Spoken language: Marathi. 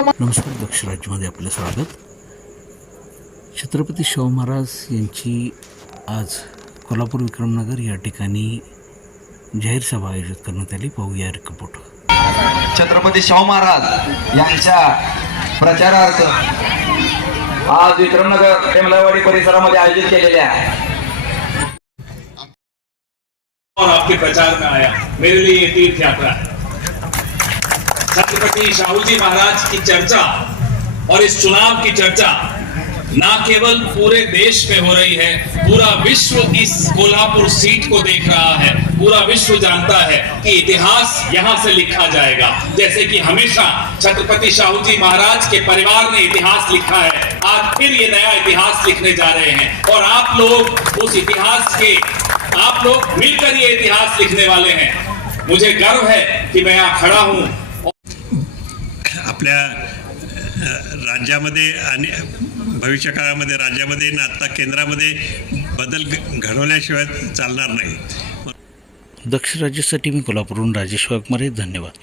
नमस्कार, दक्ष राज्यमध्ये आपलं स्वागत. छत्रपती शाहू महाराज यांची आज कोल्हापूर विक्रमनगर या ठिकाणी जाहीर सभा आयोजित करण्यात आली. पाहूया रिपोर्ट. छत्रपती शाहू महाराज यांच्या प्रचारार्थ आज विक्रमनगर टेमलावाडी परिसरामध्ये आयोजित केलेल्या और आपके प्रचार में आया. मेरे लिए ये तीर्थ यात्रा है. छत्रपति शाहूजी महाराज की चर्चा और इस चुनाव की चर्चा ना केवल पूरे देश में हो रही है, पूरा विश्व इस कोल्हापुर सीट को देख रहा है. पूरा विश्व जानता है कि इतिहास यहां से लिखा जाएगा. जैसे कि हमेशा छत्रपति शाहूजी महाराज के परिवार ने इतिहास लिखा है, आज फिर ये नया इतिहास लिखने जा रहे हैं. और आप लोग उस इतिहास के, आप लोग मिलकर ये इतिहास लिखने वाले हैं. मुझे गर्व है कि मैं यहाँ खड़ा हूँ. आपल्या राज्यामध्ये आणि भविष्य काळामध्ये राज्यामध्ये ना आता केंद्रामध्ये बदल घडवल्याशिवाय चालणार नाही. दक्ष राज्यासाठी मी कोल्हापूरहून राजेश वाघमारे. धन्यवाद.